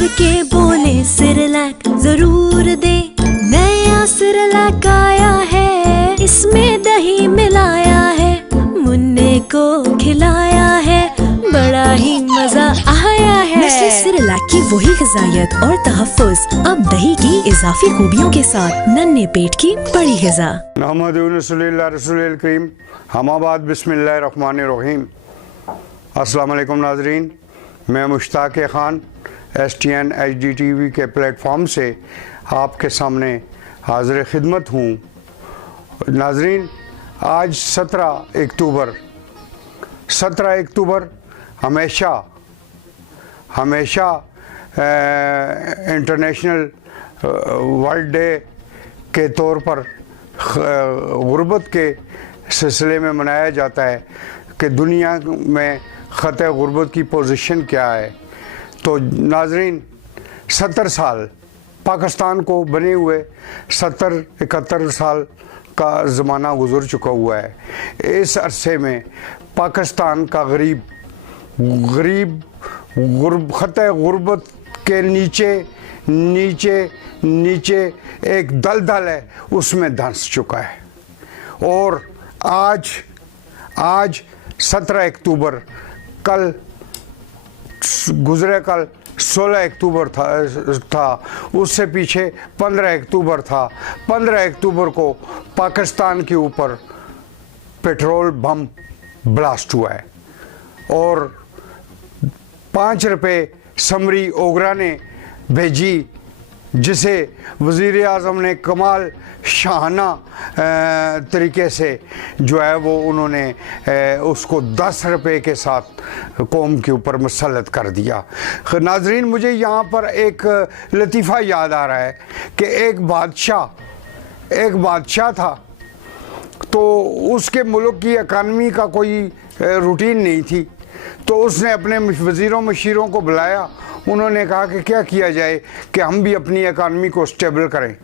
घूर के बोले सिरलैक जरूर दे, नया सिरलैक आया है, इसमें दही मिलाया है, मुन्ने को खिलाया है, बड़ा ही मजा आया है। नेस्ले सिरलैक की वही ग़िज़ायत और तहफ़्फ़ुज़ अब दही की इजाफी खूबियों के साथ नन्हे पेट की बड़ी ग़िज़ा। रसूल करीम हमाबाद बिस्मिल्लाहिर्रहमानिर्रहीम। अस्सलाम वालेकुम नाज़रीन, मैं मुश्ताक ख़ान STN HDTV के प्लेटफॉर्म से आपके सामने हाज़िर खिदमत हूँ। नाज़रीन, आज 17 अक्टूबर हमेशा इंटरनेशनल वर्ल्ड डे के तौर पर गुर्बत के सिलसिले में मनाया जाता है कि दुनिया में ख़त गुर्बत की पोजीशन क्या है। तो नाज़रीन, 70 साल पाकिस्तान को बने हुए 71 साल का ज़माना गुज़र चुका हुआ है। इस अरसे में पाकिस्तान का ख़त गुर्बत के नीचे एक दलदल है, उसमें धंस चुका है। और आज 17 अक्टूबर, कल 16 अक्टूबर था, उससे पीछे 15 अक्टूबर था। 15 अक्टूबर को पाकिस्तान के ऊपर पेट्रोल बम ब्लास्ट हुआ है और 5 रुपये समरी ओगरा ने भेजी, जिसे वज़ीर आज़म ने कमाल शाहाना तरीके से जो है वो उन्होंने उसको 10 रुपये के साथ कौम के ऊपर मुसल्लत कर दिया। नाज़रीन, मुझे यहाँ पर एक लतीफ़ा याद आ रहा है कि एक बादशाह था, तो उसके मुल्क की इकानमी का कोई रूटीन नहीं थी। तो उसने अपने वज़ीरों मशीरों को बुलाया। उन्होंने कहा कि क्या किया जाए कि हम भी अपनी इकानमी को स्टेबल करें।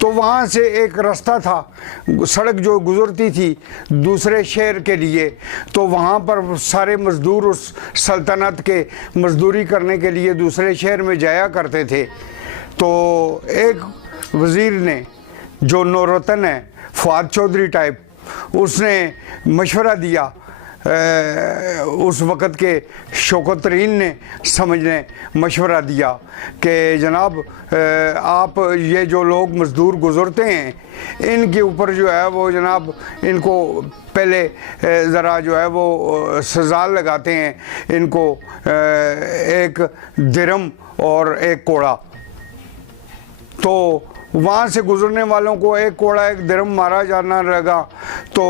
तो वहाँ से एक रास्ता था, सड़क जो गुज़रती थी दूसरे शहर के लिए, तो वहाँ पर सारे मज़दूर उस सल्तनत के मज़दूरी करने के लिए दूसरे शहर में जाया करते थे। तो एक वज़ीर ने, जो नौरतन है, फ़ुआद चौधरी टाइप, उसने मशवरा दिया। उस वक़्त के शौकत तरीन ने समझने मशवरा दिया कि जनाब, आप ये जो लोग मज़दूर गुज़रते हैं, इनके ऊपर जो है वो जनाब इनको पहले ज़रा जो है वो सज़ा लगाते हैं, इनको एक दिरहम और एक कोड़ा। तो वहाँ से गुज़रने वालों को एक कोड़ा एक दिरहम मारा जाना लगा। तो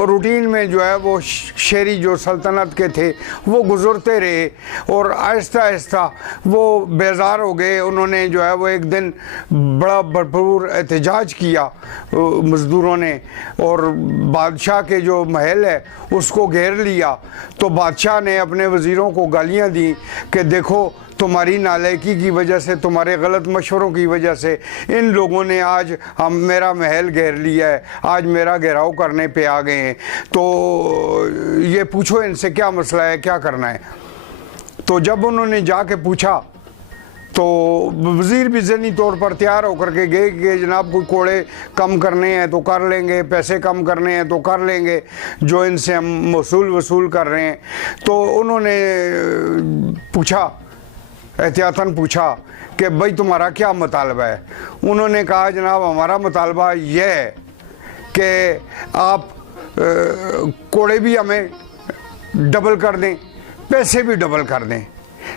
रूटीन में जो है वो शहरी जो सल्तनत के थे वो गुज़रते रहे और आहिस्ता आहिस्ता वो बेजार हो गए। उन्होंने जो है वो एक दिन बड़ा भरपूर एहतजाज किया मज़दूरों ने, और बादशाह के जो महल है उसको घेर लिया। तो बादशाह ने अपने वज़ीरों को गालियाँ दी कि देखो, तुम्हारी नालायकी की वजह से, तुम्हारे गलत मशवरों की वजह से इन लोगों ने आज मेरा महल घेर लिया है, आज मेरा घेराव करने पे आ गए हैं। तो ये पूछो इनसे क्या मसला है, क्या करना है। तो जब उन्होंने जाके पूछा तो वज़ीर भी ज़हनी तौर पर तैयार होकर के गए कि जनाब कोई कोड़े कम करने हैं तो कर लेंगे, पैसे कम करने हैं तो कर लेंगे, जो इनसे हम वसूल कर रहे हैं। तो उन्होंने पूछा, एहतियातन पूछा कि भाई तुम्हारा क्या मुतालबा है। उन्होंने कहा, जनाब हमारा मुतालबा यह है कि आप कोड़े भी हमें डबल कर दें, पैसे भी डबल कर दें,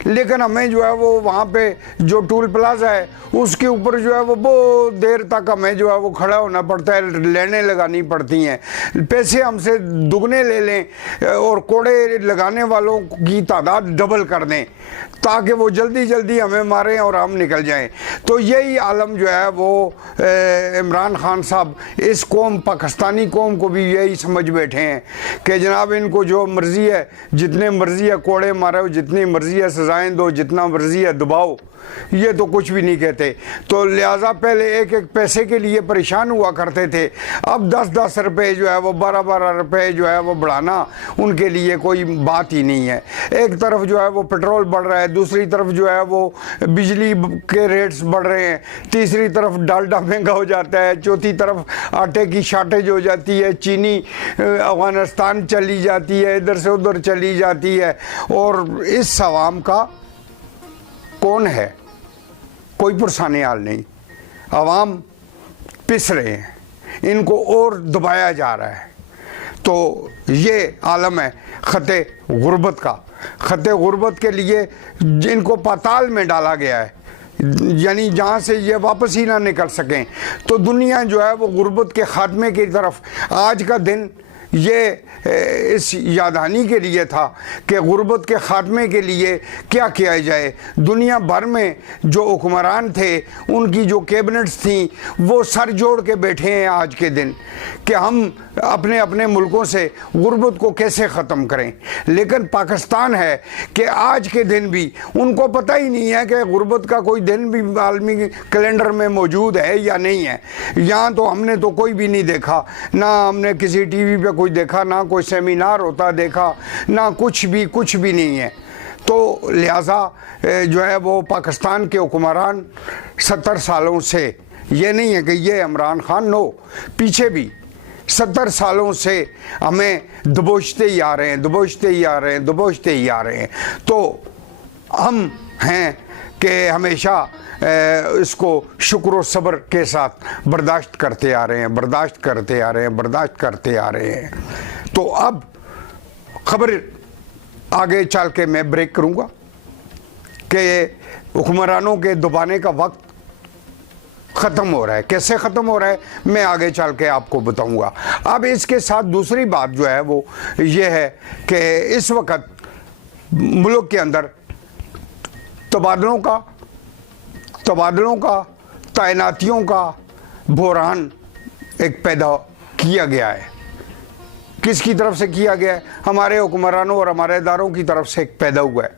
लेकिन हमें जो है वो वहाँ पे जो टूल प्लाजा है उसके ऊपर जो है वो बहुत देर तक हमें जो है वो खड़ा होना पड़ता है, लाइनें लगानी पड़ती हैं। पैसे हमसे दुगने ले लें और कोड़े लगाने वालों की तादाद डबल कर दें, ताकि वो जल्दी हमें मारें और हम निकल जाएं। तो यही आलम जो है वो इमरान खान साहब इस कौम, पाकिस्तानी कौम को भी यही समझ बैठे हैं कि जनाब इनको जो मर्ज़ी है, जितने मर्ज़ी है कोड़े मारो, जितनी मर्ज़ी है सजाएं दो, जितना मर्जी है दबाओ, ये तो कुछ भी नहीं कहते। तो लिहाजा पहले एक एक पैसे के लिए परेशान हुआ करते थे, अब 10-10 रुपए जो है वो 12-12 रुपए जो है वो बढ़ाना उनके लिए कोई बात ही नहीं है। एक तरफ जो है वो पेट्रोल बढ़ रहा है, दूसरी तरफ जो है वो बिजली के रेट्स बढ़ रहे हैं, तीसरी तरफ डालडा महंगा हो जाता है, चौथी तरफ आटे की शॉर्टेज हो जाती है, चीनी अफगानिस्तान चली जाती है, इधर से उधर चली जाती है। और इस अवाम का कौन है? कोई पुरसाने हाल नहीं। अवाम पिस रहे हैं, इनको और दबाया जा रहा है। तो ये आलम है ख़ते गुर्बत का। ख़ते गुर्बत के लिए इनको पाताल में डाला गया है, यानी जहाँ से ये वापस ही ना निकल सकें। तो दुनिया जो है वो गुर्बत के ख़ात्मे की तरफ, आज का दिन ये इस यादहानी के लिए था कि गुर्बत के ख़ात्मे के लिए क्या किया जाए। दुनिया भर में जो हुक्मरान थे, उनकी जो कैबिनेट्स थी, वो सर जोड़ के बैठे हैं आज के दिन कि हम अपने अपने मुल्कों से गुर्बत को कैसे ख़त्म करें। लेकिन पाकिस्तान है कि आज के दिन भी उनको पता ही नहीं है कि गुर्बत का कोई दिन भी आलमी कैलेंडर में मौजूद है या नहीं है। यहाँ तो हमने तो कोई भी नहीं देखा, ना हमने किसी टीवी पे कोई देखा, ना कोई सेमिनार होता देखा, ना कुछ भी नहीं है। तो लिहाजा जो है वो पाकिस्तान के हुक्मरान 70 सालों से, ये नहीं है कि ये इमरान खान, नो, पीछे भी 70 सालों से हमें दबोचते ही आ रहे हैं। तो हम हैं कि हमेशा इसको शुक्र और सब्र के साथ बर्दाश्त करते आ रहे हैं। तो अब खबर आगे चल के मैं ब्रेक करूँगा कि हुक्मरानों के दबाने का वक्त ख़त्म हो रहा है। कैसे ख़त्म हो रहा है मैं आगे चल के आपको बताऊंगा। अब इसके साथ दूसरी बात जो है वो ये है कि इस वक्त मुल्क के अंदर तबादलों का तैनातियों का बहरान एक पैदा किया गया है। किसकी तरफ से किया गया है? हमारे हुक्मरानों और हमारे इदारों की तरफ से एक पैदा हुआ है,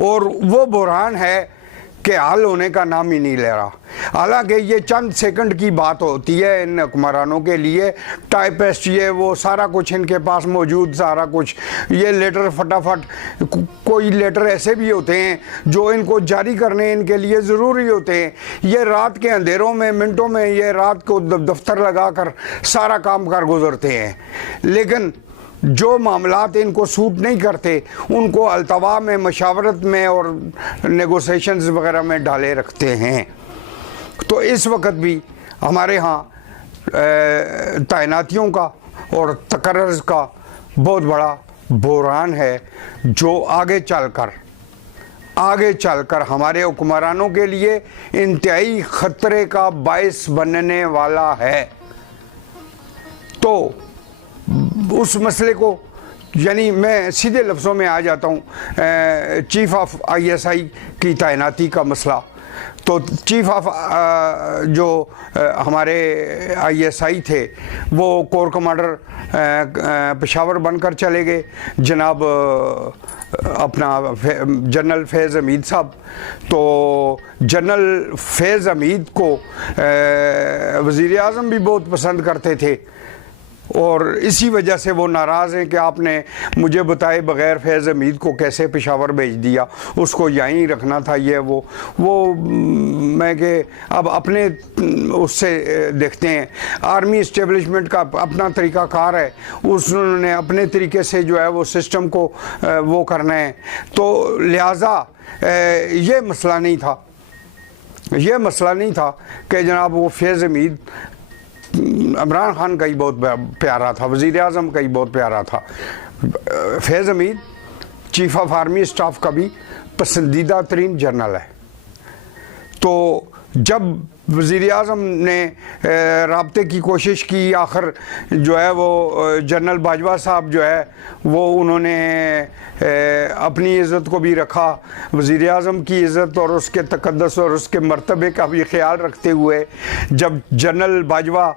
और वो बहरान है कि हल होने का नाम ही नहीं ले रहा। हालांकि ये चंद सेकंड की बात होती है इन हुक्मरानों के लिए, टाइपिस्ट ये वो सारा कुछ इनके पास मौजूद, सारा कुछ ये लेटर फटाफट, कोई लेटर ऐसे भी होते हैं जो इनको जारी करने इनके लिए ज़रूरी होते हैं। ये रात के अंधेरों में, मिनटों में, ये रात को दफ्तर लगा कर सारा काम कर गुजरते हैं। लेकिन जो मामलात इनको सूट नहीं करते उनको अल्तवा में, मशावरत में और नेगोशिएशंस वगैरह में डाले रखते हैं। तो इस वक्त भी हमारे यहाँ तैनातियों का और तकर्रुज़ का बहुत बड़ा बहरान है, जो आगे चलकर हमारे हुक्मरानों के लिए इंतहाई ख़तरे का बायस बनने वाला है। तो उस मसले को, यानी मैं सीधे लफ्ज़ों में आ जाता हूँ, चीफ ऑफ ISI की तैनाती का मसला। तो चीफ ऑफ जो हमारे ISI थे वो कोर कमांडर पेशावर बनकर चले गए, जनाब अपना जनरल फैज़ हमीद साहब। तो जनरल फैज़ हमीद को वज़ीर आज़म भी बहुत पसंद करते थे, और इसी वजह से वो नाराज़ हैं कि आपने मुझे बताए बग़ैर फैज़ हमीद को कैसे पेशावर भेज दिया, उसको यहीं रखना था। ये वो मैं कि अब अपने उससे देखते हैं, आर्मी इस्टेब्लिशमेंट का अपना तरीक़ाकार है, उन्होंने अपने तरीके से जो है वो सिस्टम को वो करना है। तो लिहाजा ये मसला नहीं था कि जनाब वो फैज़ हमीद इमरान खान का ही बहुत प्यारा था, वज़ीर आज़म का ही बहुत प्यारा था। Faiz Hameed chief of army staff का भी पसंदीदा तरीन जनरल है। तो जब वज़ीर आज़म ने राब्ते की कोशिश की, आखिर जो है वो जनरल बाजवा साहब जो है वो उन्होंने अपनी इज़्ज़त को भी रखा, वज़ीर आज़म की इज़्ज़त और उसके तक़द्दुस और उसके मर्तबे का भी ख्याल रखते हुए जब जनरल बाजवा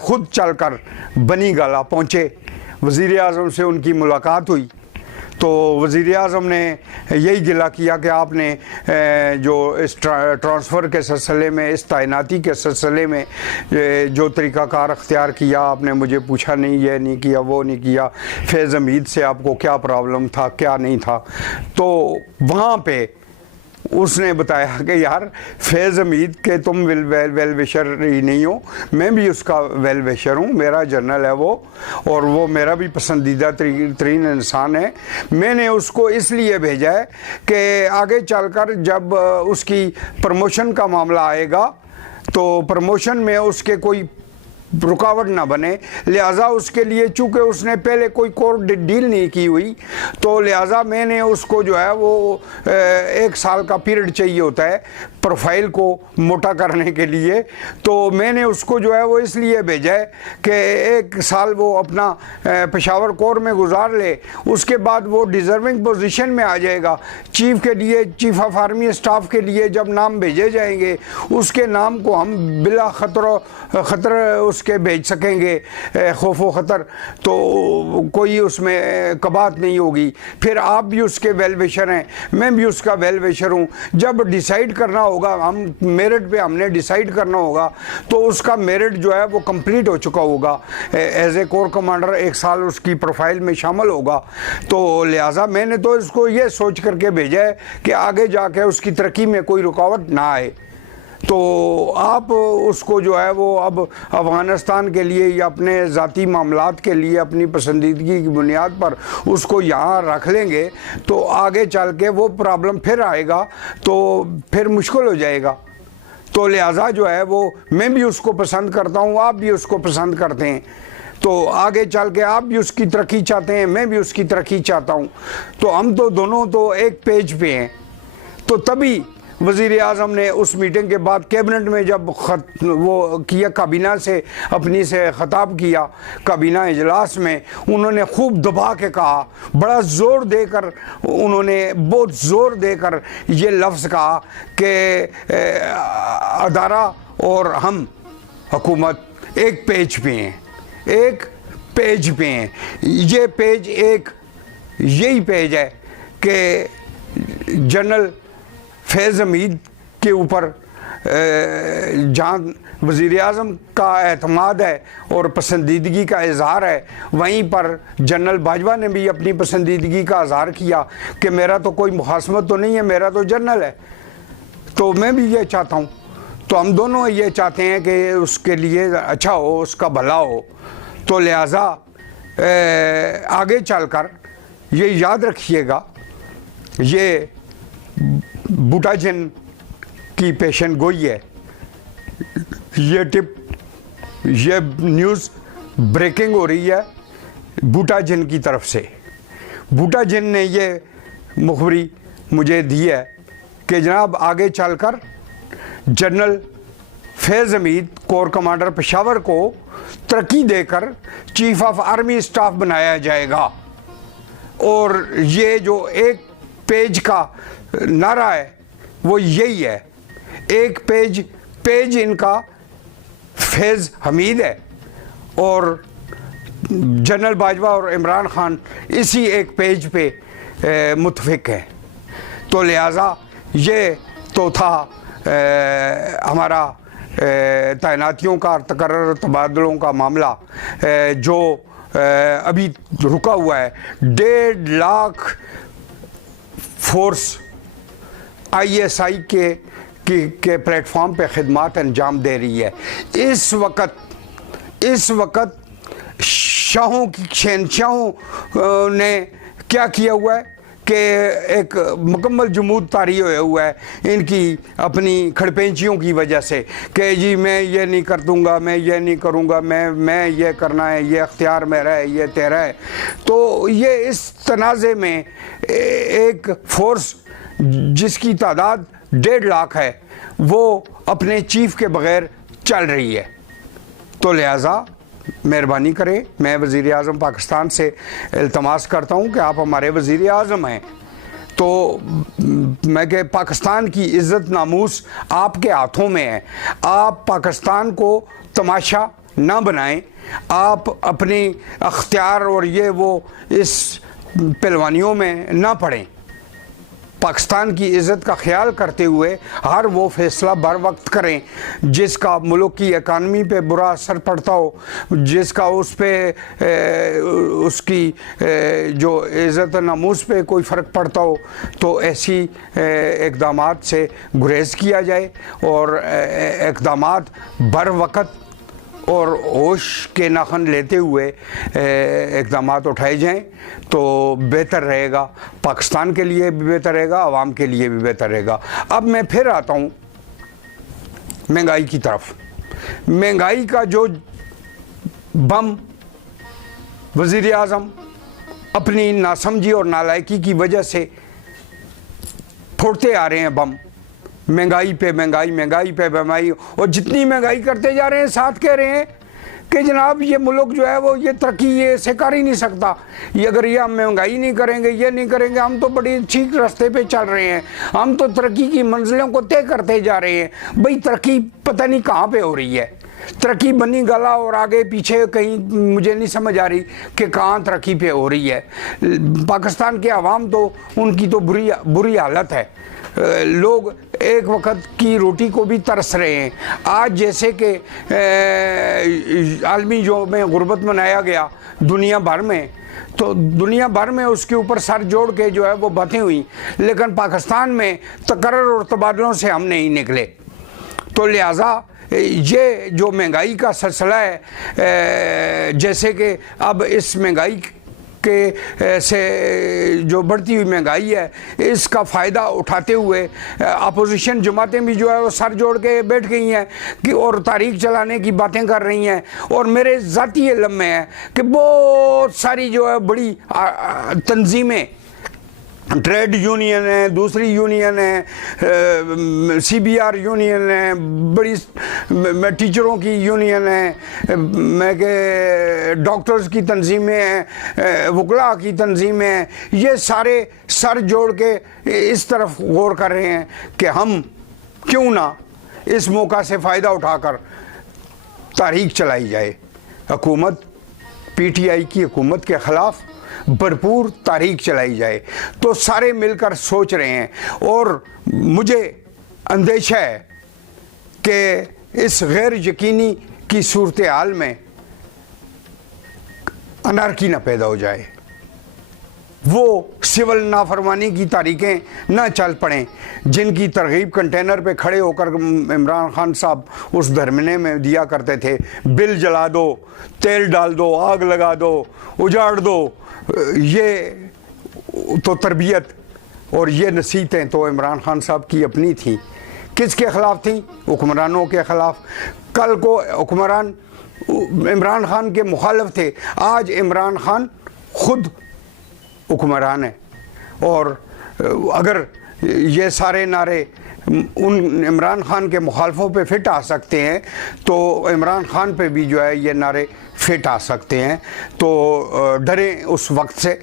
ख़ुद चलकर बनी गाला पहुँचे, वज़ीर आज़म से उनकी मुलाकात हुई, तो वज़ीर आज़म ने यही गिला किया कि आपने जो इस ट्रांसफ़र के सिलसिले में, इस तैनाती के सिलसिले में जो तरीक़ाकार अख्तियार किया, आपने मुझे पूछा नहीं, ये नहीं किया, वो नहीं किया, फैज़ हमीद से आपको क्या प्रॉब्लम था, क्या नहीं था। तो वहाँ पे उसने बताया कि यार फैज़ हमीद के तुम वेल विशर ही नहीं हो, मैं भी उसका वेल विशर हूँ, मेरा जनरल है वो, और वो मेरा भी पसंदीदा तरीन इंसान है। मैंने उसको इसलिए भेजा है कि आगे चलकर जब उसकी प्रमोशन का मामला आएगा तो प्रमोशन में उसके कोई रुकावट ना बने, लिहाजा उसके लिए चूँकि उसने पहले कोई कोर्ट डील नहीं की हुई, तो लिहाजा मैंने उसको जो है वो 1 साल का पीरियड चाहिए होता है प्रोफाइल को मोटा करने के लिए। तो मैंने उसको जो है वो इसलिए भेजा है कि 1 साल वो अपना पेशावर कोर में गुजार ले, उसके बाद वो डिज़र्विंग पोजीशन में आ जाएगा। चीफ के लिए, चीफ ऑफ आर्मी स्टाफ के लिए जब नाम भेजे जाएंगे, उसके नाम को हम बिला खतर उसके भेज सकेंगे, खौफो ख़तर, तो कोई उसमें कबात नहीं होगी। फिर आप भी उसके वेल विशर हैं, मैं भी उसका वेल विशर हूँ। जब डिसाइड करना होगा, हम मेरिट पे हमने डिसाइड करना होगा, तो उसका मेरिट जो है वो कंप्लीट हो चुका होगा, एज ए कोर कमांडर 1 साल उसकी प्रोफाइल में शामिल होगा। तो लिहाजा मैंने तो इसको ये सोच करके भेजा है कि आगे जाके उसकी तरक्की में कोई रुकावट ना आए। तो आप उसको जो है वो अब अफ़गानिस्तान के लिए या अपने ज़ाती मामलात के लिए अपनी पसंदीदगी की बुनियाद पर उसको यहाँ रख लेंगे, तो आगे चल के वो प्रॉब्लम फिर आएगा, तो फिर मुश्किल हो जाएगा। तो लिहाजा जो है वो मैं भी उसको पसंद करता हूँ, आप भी उसको पसंद करते हैं, तो आगे चल के आप भी उसकी तरक्की चाहते हैं, मैं भी उसकी तरक्की चाहता हूँ। तो हम तो दोनों तो एक पेज पे हैं। तो तभी वज़ीर आज़म ने उस मीटिंग के बाद कैबिनेट में जब वो किया, काबीना से अपनी से ख़िताब किया, काबीना इजलास में उन्होंने खूब दबा के कहा, बड़ा ज़ोर देकर उन्होंने, बहुत ज़ोर देकर ये लफ्ज़ कहा कि अदारा और हम हुकूमत एक पेज पे हैं, एक पेज पे हैं। ये पेज एक यही पेज है कि जनरल फैज़ हमीद के ऊपर जहाँ वज़ीर आज़म का एतमाद है और पसंदीदगी का इज़हार है, वहीं पर जनरल बाजवा ने भी अपनी पसंदीदगी का इज़हार किया कि मेरा तो कोई मुखासमत तो नहीं है, मेरा तो जनरल है। तो मैं भी ये चाहता हूँ, तो हम दोनों ये चाहते हैं कि उसके लिए अच्छा हो, उसका भला हो। तो लिहाजा आगे चलकर ये याद रखिएगा, ये बूटा जिन की पेशन गोई है, ये न्यूज़ ब्रेकिंग हो रही है बूटा जिन की तरफ से। बूटा जिन ने ये मुखबरी मुझे दी है कि जनाब आगे चलकर जनरल फैज़ हमीद कोर कमांडर पेशावर को तरक्की देकर चीफ ऑफ आर्मी स्टाफ बनाया जाएगा। और ये जो एक पेज का नारा है वो यही है, एक पेज इनका फैज़ हमीद है और जनरल बाजवा और इमरान खान इसी एक पेज पे मुत्फिक हैं। तो लिहाजा ये तो था हमारा तैनातियों का तकर्रर तबादलों का मामला जो अभी रुका हुआ है। 1.5 लाख फोर्स ISI के प्लेटफॉर्म पे ख़िदमत अंजाम दे रही है। इस वक्त शाहों की शहंशाहों ने क्या किया हुआ है कि एक मुकम्मल जमूद तारी हुआ है इनकी अपनी खड़पेंचियों की वजह से कि जी मैं ये नहीं कर दूँगा, मैं ये नहीं करूँगा, मैं ये करना है, ये अख्तियार मेरा है, ये तेरा है। तो ये इस तनाज़े में एक फ़ोर्स जिसकी तादाद 1.5 लाख है वो अपने चीफ के बग़ैर चल रही है। तो लिहाजा मेहरबानी करें, मैं वज़ीर आज़म पाकिस्तान से इल्तमास करता हूँ कि आप हमारे वज़ीर आज़म हैं, तो मैं कि पाकिस्तान की इज़्ज़त नामूस आपके हाथों में है। आप पाकिस्तान को तमाशा ना बनाएं, आप अपनी अख्तियार और ये वो इस पहलवानियों में ना पड़ें। पाकिस्तान की इज़्ज़त का ख्याल करते हुए हर वो फैसला बर वक्त करें जिसका मुल्क की इकानमी पे बुरा असर पड़ता हो, जिसका उस पे उसकी जो इज़्ज़त नामूस पे कोई फ़र्क पड़ता हो, तो ऐसी इक़दामात से गुरेज़ किया जाए और इक़दामात बर वक्त और होश के नाखन लेते हुए इक़दामात उठाए जाएं तो बेहतर रहेगा, पाकिस्तान के लिए भी बेहतर रहेगा, आवाम के लिए भी बेहतर रहेगा। अब मैं फिर आता हूँ महंगाई की तरफ। महंगाई का जो बम वज़ीर आज़म अपनी नासमझी और नालायकी की वजह से फोड़ते आ रहे हैं, बम महंगाई पे महंगाई, महंगाई पे महंगाई, और जितनी महंगाई करते जा रहे हैं साथ कह रहे हैं कि जनाब ये मुल्क जो है वो ये तरक्की ये से कर ही नहीं सकता, ये अगर ये हम महंगाई नहीं करेंगे, ये नहीं करेंगे, हम तो बड़ी ठीक रास्ते पे चल रहे हैं, हम तो तरक्की की मंजिलों को तय करते जा रहे हैं। भाई तरक्की पता नहीं कहाँ पे हो रही है, तरक्की बनी गला और आगे पीछे कहीं मुझे नहीं समझ आ रही कि कहाँ तरक्की पे हो रही है। पाकिस्तान के अवाम तो उनकी तो बुरी हालत है, लोग एक वक्त की रोटी को भी तरस रहे हैं। आज जैसे कि आलमी जो में गुर्बत मनाया गया दुनिया भर में, तो दुनिया भर में उसके ऊपर सर जोड़ के जो है वो बातें हुई, लेकिन पाकिस्तान में तकर्र और तबादलों से हम नहीं निकले। तो लिहाजा ये जो महंगाई का सिलसिला है, जैसे कि अब इस महंगाई के से जो बढ़ती हुई महंगाई है इसका फ़ायदा उठाते हुए अपोजिशन जमातें भी जो है वो सर जोड़ के बैठ गई हैं कि और तारीख चलाने की बातें कर रही हैं। और मेरे ज़ाती इल्म में है कि बहुत सारी जो है बड़ी तंजीमें, ट्रेड यूनियन है, दूसरी यूनियन है, CBR यूनियन है, बड़ी टीचरों की यूनियन है, मैं के डॉक्टर्स की तंजीमें हैं, वकला की तंजीमें हैं, ये सारे सर जोड़ के इस तरफ गौर कर रहे हैं कि हम क्यों ना इस मौका से फ़ायदा उठाकर तारीख चलाई जाए। हुकूमत PTI की हुकूमत के ख़िलाफ़ भरपूर तारीख चलाई जाए। तो सारे मिलकर सोच रहे हैं और मुझे अंदेशा है कि इस गैर यकीनी की सूरत हाल में अनारकी न पैदा हो जाए, वो सिविल नाफरमानी की तारीखें ना चल पड़ें जिनकी तरगीब कंटेनर पे खड़े होकर इमरान खान साहब उस धर्मने में दिया करते थे, बिल जला दो, तेल डाल दो, आग लगा दो, उजाड़ दो। ये तो तरबियत और ये नसीहतें तो इमरान खान साहब की अपनी थी। किसके ख़िलाफ़ थी? हुक्मरानों के ख़िलाफ़। कल को हुक्मरान इमरान खान के मुखालिफ थे, आज इमरान खान खुद हुक्मरान है। और अगर ये सारे नारे उन इमरान खान के मुखालफों पे फिट आ सकते हैं तो इमरान खान पे भी जो है ये नारे फिट आ सकते हैं। तो डरें उस वक्त से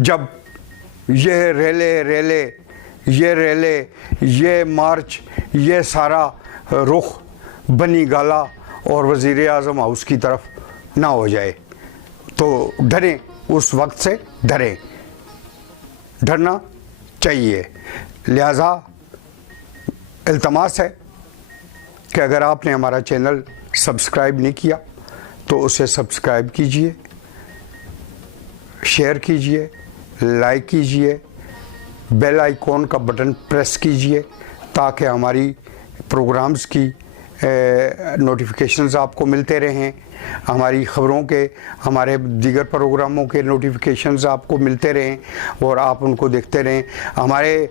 जब ये रैले, ये मार्च, ये सारा रुख बनी गाला और वज़ीर आज़म हाउस की तरफ ना हो जाए। तो डरें उस वक्त से, डरना चाहिए। लिहाजा इल्तमास है कि अगर आपने हमारा चैनल सब्सक्राइब नहीं किया तो उसे सब्सक्राइब कीजिए, शेयर कीजिए, लाइक कीजिए, बेल आइकॉन का बटन प्रेस कीजिए ताकि हमारी प्रोग्राम्स की नोटिफिकेशंस आपको मिलते रहें, हमारी ख़बरों के, हमारे दीगर प्रोग्रामों के नोटिफिकेशंस आपको मिलते रहें और आप उनको देखते रहें। हमारे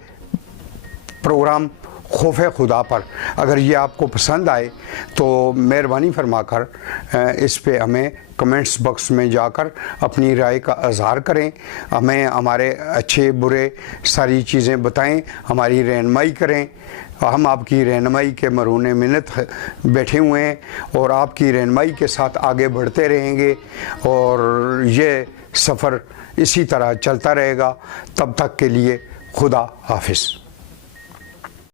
प्रोग्राम खौफ़े खुदा पर अगर ये आपको पसंद आए तो मेहरबानी फरमाकर इस पे हमें कमेंट्स बॉक्स में जाकर अपनी राय का इज़हार करें, हमें हमारे अच्छे बुरे सारी चीज़ें बताएं, हमारी रहनुमाई करें। हम आपकी रहनुमाई के मरूने मिन्नत बैठे हुए हैं और आपकी रहनुमाई के साथ आगे बढ़ते रहेंगे और ये सफ़र इसी तरह चलता रहेगा। तब तक के लिए खुदा हाफिज़।